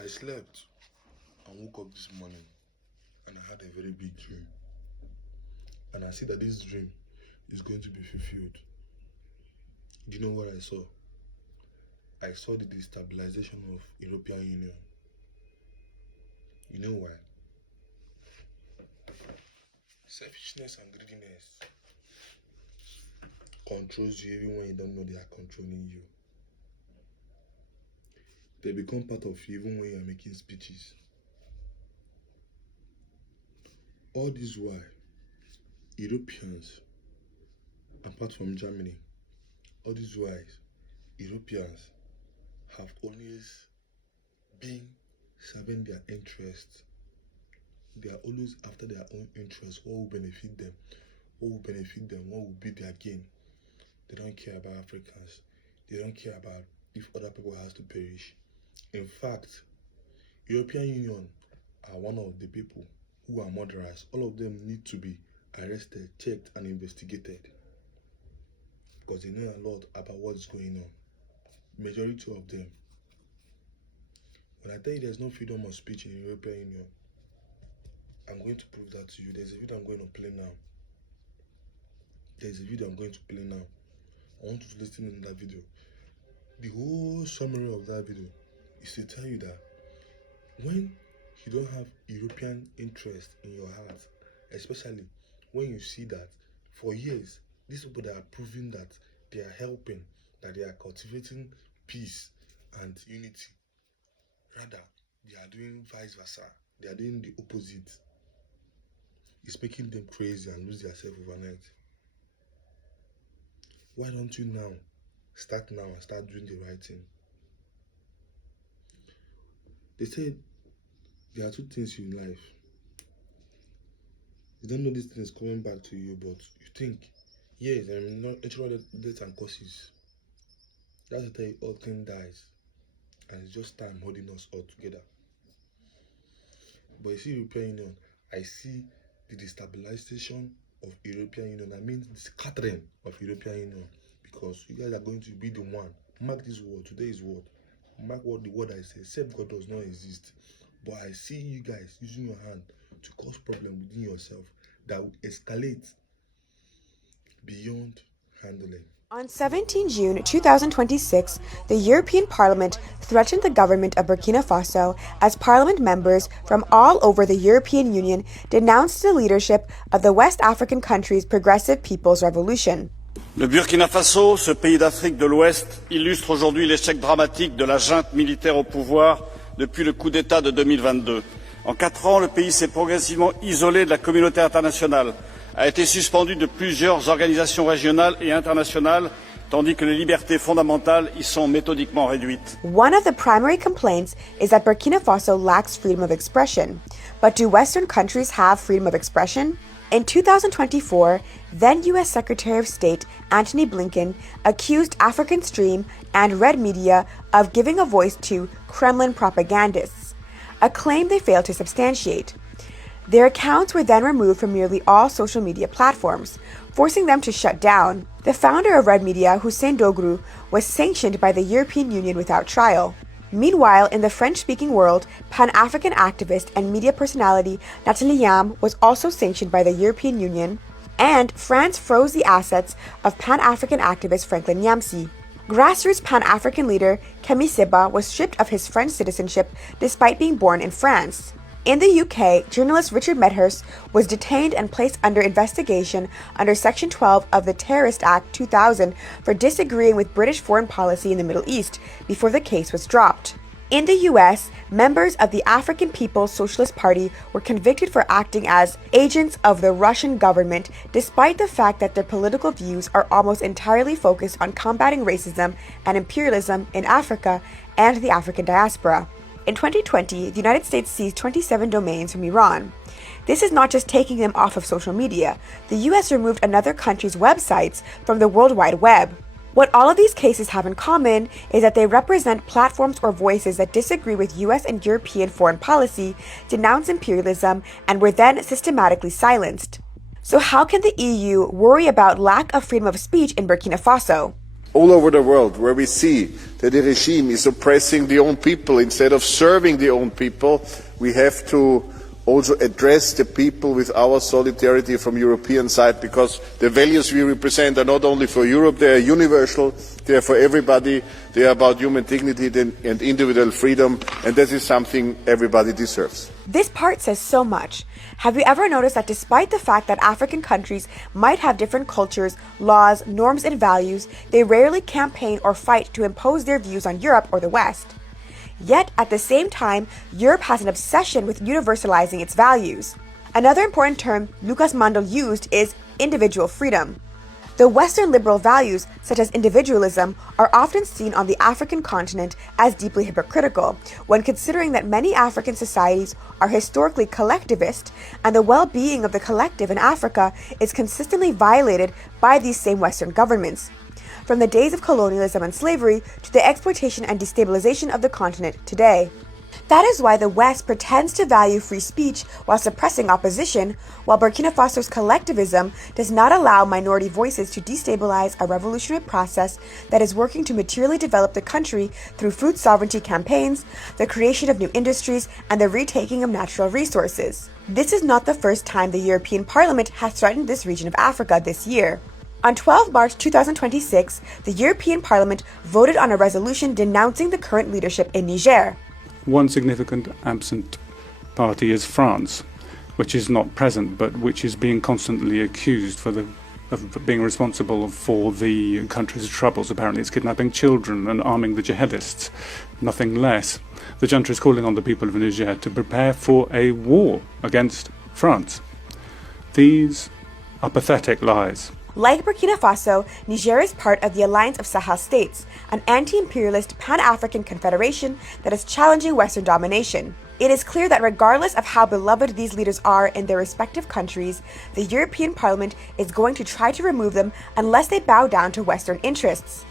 I slept and woke up this morning and I had a very big dream. And I see that this dream is going to be fulfilled. Do you know what I saw? I saw the destabilization of European Union. You know why? Selfishness and greediness controls you even when you don't know they are controlling you. They become part of you even when you are making speeches. All this while, Europeans, apart from Germany, all this while, Europeans have always been serving their interests. They are always after their own interests. What will benefit them? What will benefit them? What will be their gain? They don't care about Africans. They don't care about if other people has to perish. In fact, European Union are one of the people who are murderers. All of them need to be arrested, checked, and investigated because they know a lot about what's going on. Majority of them. When I tell you there's no freedom of speech in the European Union, I'm going to prove that to you. There's a video I'm going to play now. I want you to listen in that video. The whole summary of that video is to tell you that when you don't have European interest in your heart, especially when you see that for years, these people that are proving that they are helping, that they are cultivating peace and unity, rather, they are doing vice versa. They are doing the opposite. It's making them crazy and lose themselves overnight. Why don't you start now and start doing the right thing? They say there are two things in life. You don't know this thing is coming back to you, but you think, yes, there are natural deaths and causes. That's the time all thing dies. And it's just time holding us all together. But you see European Union, I see the destabilization of European Union. I mean the scattering of European Union. Because you guys are going to be the one. Mark this word. Today is what? Mark what the word I say. Except God does not exist. But I see you guys using your hand to cause problem within yourself that will escalate beyond handling. On 17 June 2026, the European Parliament threatened the government of Burkina Faso as parliament members from all over the European Union denounced the leadership of the West African country's Progressive People's Revolution. Le Burkina Faso, ce pays d'Afrique de l'Ouest, illustre aujourd'hui l'échec dramatique de la junte militaire au pouvoir depuis le coup d'État de 2022. En 4 ans, le pays s'est progressivement isolé de la communauté internationale, a été suspendu de plusieurs organisations régionales et internationales, tandis que les libertés fondamentales y sont méthodiquement réduites. One of the primary complaints is that Burkina Faso lacks freedom of expression. But do Western countries have freedom of expression? In 2024, then U.S. Secretary of State Antony Blinken accused African Stream and Red Media of giving a voice to Kremlin propagandists, a claim they failed to substantiate. Their accounts were then removed from nearly all social media platforms, forcing them to shut down. The founder of Red Media, Hussein Dogru, was sanctioned by the European Union without trial. Meanwhile, in the French-speaking world, Pan-African activist and media personality Nathalie Yam was also sanctioned by the European Union, and France froze the assets of Pan-African activist Franklin Nyamsi. Grassroots Pan-African leader Kemi Seba was stripped of his French citizenship despite being born in France. In the UK, journalist Richard Medhurst was detained and placed under investigation under Section 12 of the Terrorist Act 2000 for disagreeing with British foreign policy in the Middle East before the case was dropped. In the US, members of the African People's Socialist Party were convicted for acting as agents of the Russian government, despite the fact that their political views are almost entirely focused on combating racism and imperialism in Africa and the African diaspora. In 2020, the United States seized 27 domains from Iran. This is not just taking them off of social media. The US removed another country's websites from the World Wide Web. What all of these cases have in common is that they represent platforms or voices that disagree with US and European foreign policy, denounce imperialism, and were then systematically silenced. So how can the EU worry about lack of freedom of speech in Burkina Faso? all over the world where we see that the regime is oppressing the own people instead of serving the own people, we have to also address the people with our solidarity from European side, because the values we represent are not only for Europe, they are universal, they are for everybody, they are about human dignity and individual freedom, and that is something everybody deserves. This part says so much. Have you ever noticed that despite the fact that African countries might have different cultures, laws, norms, and values, they rarely campaign or fight to impose their views on Europe or the West? Yet, at the same time, Europe has an obsession with universalizing its values. Another important term Lucas Mandl used is individual freedom. The Western liberal values, such as individualism, are often seen on the African continent as deeply hypocritical, when considering that many African societies are historically collectivist, and the well-being of the collective in Africa is consistently violated by these same Western governments, from the days of colonialism and slavery to the exploitation and destabilization of the continent today. That is why the West pretends to value free speech while suppressing opposition, while Burkina Faso's collectivism does not allow minority voices to destabilize a revolutionary process that is working to materially develop the country through food sovereignty campaigns, the creation of new industries, and the retaking of natural resources. This is not the first time the European Parliament has threatened this region of Africa this year. On 12 March 2026, the European Parliament voted on a resolution denouncing the current leadership in Niger. One significant absent party is France, which is not present but which is being constantly accused of being responsible for the country's troubles. Apparently it's kidnapping children and arming the jihadists, nothing less. The junta is calling on the people of Niger to prepare for a war against France. These are pathetic lies. Like Burkina Faso, Niger is part of the Alliance of Sahel States, an anti-imperialist Pan-African confederation that is challenging Western domination. It is clear that regardless of how beloved these leaders are in their respective countries, the European Parliament is going to try to remove them unless they bow down to Western interests.